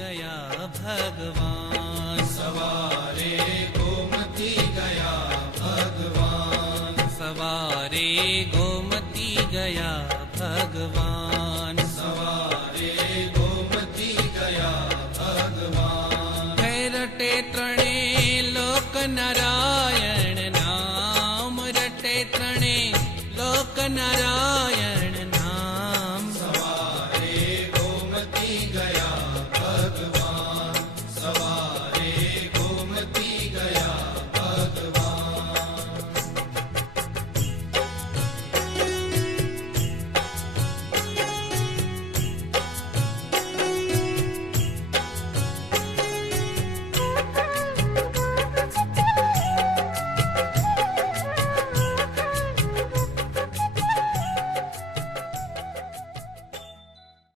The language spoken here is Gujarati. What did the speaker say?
ગયા ભગવાન સવારે ગોમતી ગયા ભગવાન સવારે ગોમતી ગયા ભગવાન સવારે ગોમતી ગયા ભગવાન રટે ત્રણે લોક નારાયણ નામ રટે ત્રણે લોક નારાયણ